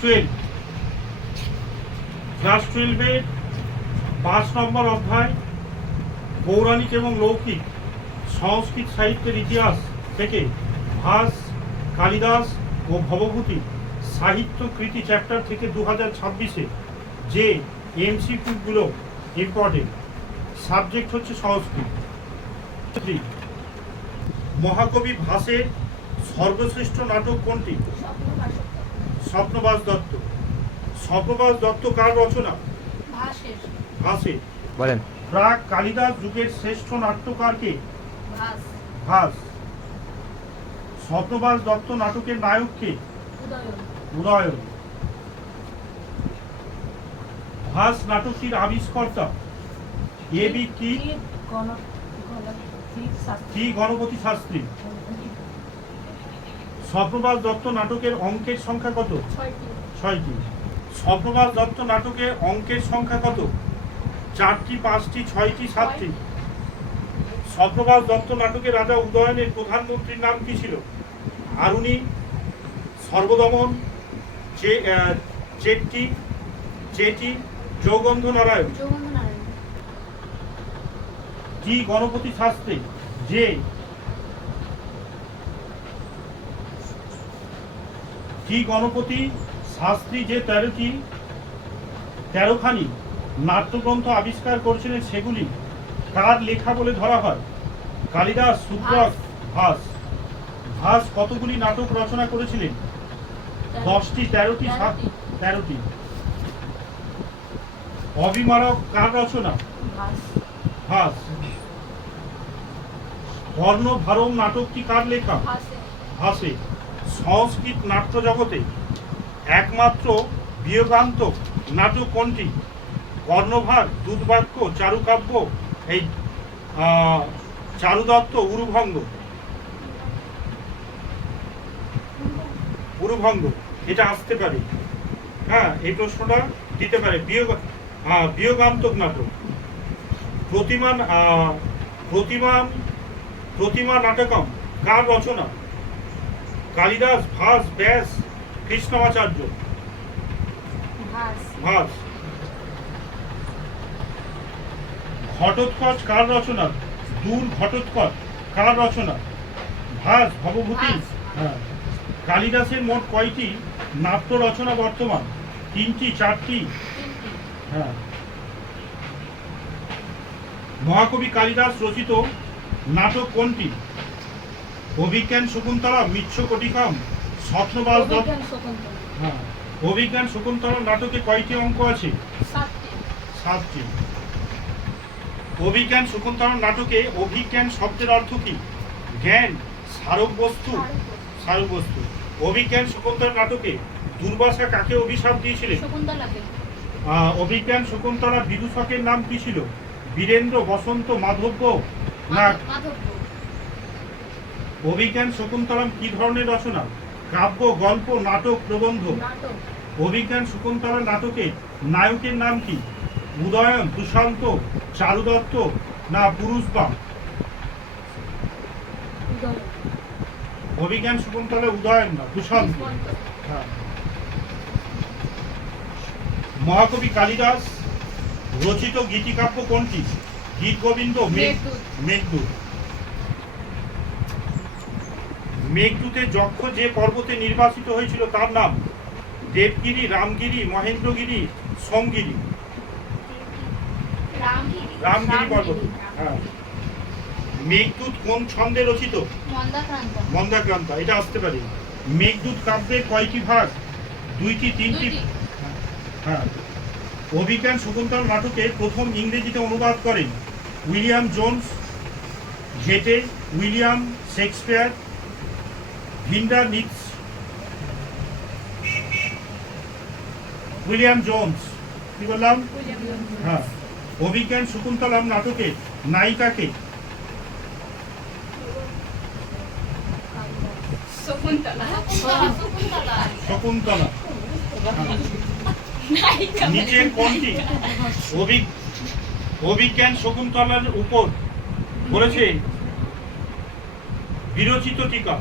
Twelve class টুয়েলভের পাঁচ নম্বর অধ্যায়, পৌরাণিক এবং লৌকিক, সংস্কৃত সাহিত্যের ইতিহাস থেকে ভাস, কালিদাস ও ভবভূতি সাহিত্য কৃতি চ্যাপ্টার থেকে দু হাজার ছাব্বিশে যে এমসিকিউগুলো ইম্পর্টেন্ট সাবজেক্ট হচ্ছে সংস্কৃত। মহাকবি ভাসের সর্বশ্রেষ্ঠ নাটক কোনটি? স্বপ্নবাস দত্ত। স্বপ্নবাস দত্ত কার রচনা? ভাসের। ভাসে বলেন। প্রাক কালিদাস যুগের শ্রেষ্ঠ নাট্যকারকে ভাস। ভাস। স্বপ্নবাস দত্ত নাটকের নায়ককে উদয়ন। উদয়ন। ভাস নাটকটির আবিষ্কর্তা। এ বি কি? গণ কি গণপতি শাস্ত্রী? স্বপ্নবাস দত্ত নাটকের অঙ্কের সংখ্যা কত? ছয়টি। স্বপ্নবাস দত্ত নাটকের অঙ্কের সংখ্যা কত? চারটি পাঁচটি ছয়টি সাতটি। স্বপ্নবাস দত্ত নাটকের রাজা উদয়নের প্রধানমন্ত্রীর নাম কি ছিল? আরুণী সর্বদমন চে আহ, চেট্টি চেটি যৌগন্ধ নারায়ণ টি গণপতি শাস্ত্রী যে টি গণপতি শাস্ত্রী যে তেরোটি তেরোখানি নাট্যগ্রন্থ আবিষ্কার করেছিলেন সেগুলি কার লেখা বলে ধরা হয়। কালিদাস সূত্রক ভাস। ভাস কতগুলি নাটক রচনা করেছিলেন? দশটি তেরোটি সাত তেরোটি। অবিমারক কার রচনা? ভাস। ভাস। বর্ণ ভারম নাটকটি কার লেখা? ভাসে। সংস্কৃত নাট্য জগতে একমাত্র বিয়োগান্তক নাটক কোনটি কর্ণভার দুর্বাক্য চারুকাব্য, এই চারুদত্ত উরুভঙ্গ। উরুভঙ্গ, এটা আসতে পারে। হ্যাঁ এই প্রশ্নটা দিতে পারে। বিয়োগ বিয়োগান্তক নাটক প্রতিমান প্রতিমান প্রতিমা নাটকম কার রচনা? কালিদাস ভাস ব্যাস কৃষ্ণমাচার্য ভাস। ভাস। ঘটোৎকচ কার রচনা? দূর ঘটোৎকচ কার রচনা? ভাস ভবভূতি। হ্যাঁ। কালিদাসের মোট কয়টি নাট্য রচনা বর্তমান? তিনটি চারটি? হ্যাঁ। মহাকবি কালিদাস রচিত নাটক কোনটি? অভিজ্ঞান শকুন্তলা মিচ্ছ কটিকাম স্বতন্ত্র হ্যাঁ অভিজ্ঞান শকুন্তলা নাটকে কয়টি অঙ্ক আছে? সাতটি। সাতটি। অভিজ্ঞান শকুন্তলা নাটকে অভিজ্ঞান শব্দের অর্থ কি? জ্ঞান স্মারক বস্তু। স্মারক বস্তু। অভিজ্ঞান শকুন্তলা নাটকে দুর্বাসা কাকে অভিশাপ দিয়েছিলেন? অভিজ্ঞান শকুন্তলা বিদূষকের নাম কি ছিল? বীরেন্দ্র বসন্ত মাধব্য না অভিজ্ঞান শকুন্তলম কি ধরনের রচনা? কাব্য গল্প নাটক প্রবন্ধ? অভিজ্ঞান শকুন্তলা নাটকে নায়কের নাম কি? উদয়ন দুশান্ত চারুদত্ত না পুরুষবা উদয়ন অভিজ্ঞান শকুন্তলা উদয়ন না দুশান্ত? হ্যাঁ। মহাকবি কালিদাস রচিত গীতিকাব্য কোনটি? গীত গোবিন্দ মেঘ মেঘদূত। মেঘদূত যক্ষ যে পর্বতে নির্বাসিত হয়েছিল তার নাম দেবগিরি রামগিরি মহেন্দ্রগিরি সোমগিরি রামগিরি। পর্বত। হ্যাঁ। মেঘদূত কোন ছন্দে রচিত? মন্দাক্রান্ত। এটা আসতে পারে। মেঘদূত কাব্যের কয়টি ভাগ? দুইটি তিনটি? হ্যাঁ। অভিজ্ঞান শকুন্তল নাটকে প্রথম ইংরেজিতে অনুবাদ করেন William Jones Goethe William Shakespeare Winternitz William Jones কি বললাম? হ্যাঁ। অভিজ্ঞান শকুন্তলম নাটকে নায়িকাকে। শকুন্তলা নিচের কোনটি? অভি- অভিজ্ঞান শকুন্তলার উপর। বলেছে বিরচিত টিকা।